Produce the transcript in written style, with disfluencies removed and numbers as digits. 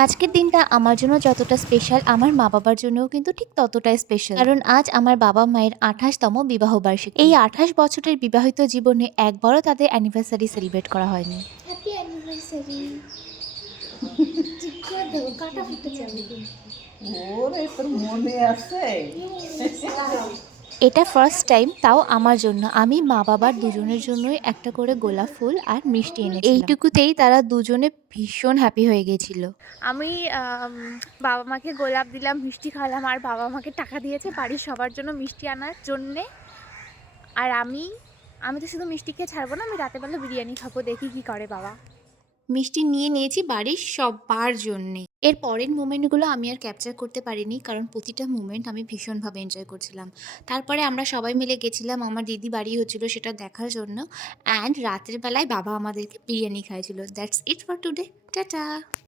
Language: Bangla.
আজকের দিনটা আমার জন্য যতটা স্পেশাল, আমার মা-বাবার জন্যও কিন্তু ঠিক ততটাই স্পেশাল। কারণ আজ আমার বাবা-মায়ের ২৮তম বিবাহবার্ষিকী। এই ২৮ বছরের বিবাহিত জীবনে একবারও তাদের অ্যানিভার্সারি সেলিব্রেট করা হয়নি। Happy anniversary. ঠিক করে দেবো, কাটা ফুটে যাবে কিন্তু। ওরে তোর মনে আছে? এটা ফার্স্ট টাইম, তাও আমার জন্য। আমি মা-বাবার দুজনের জন্যই একটা করে গোলাপ ফুল আর মিষ্টি এনেছিলাম। এইটুকুতেই তারা দুজনে ভীষণ হ্যাপি হয়ে গেছিল। আমি বাবা মাকে গোলাপ দিলাম, মিষ্টি খাওয়ালাম, আর বাবা আমাকে টাকা দিয়েছে বাড়ির সবার জন্য মিষ্টি আনার জন্যে। আর আমি আমি তো শুধু মিষ্টি খেয়ে ছাড়বো না, আমি রাতের বেলা বিরিয়ানি খাবো, দেখি কি করে বাবা। মিষ্টি নিয়ে নিয়েছি বাড়ির সবার জন্যে। এর পরের মোমেন্টগুলো আমি আর ক্যাপচার করতে পারিনি, কারণ প্রতিটা মোমেন্ট আমি ভীষণভাবে এনজয় করছিলাম। তারপরে আমরা সবাই মিলে গেছিলাম আমার দিদি বাড়ি হচ্ছিল সেটা দেখার জন্য। অ্যান্ড রাতের বেলায় বাবা আমাদেরকে বিরিয়ানি খাইয়েছিল। That's it for today. Tata.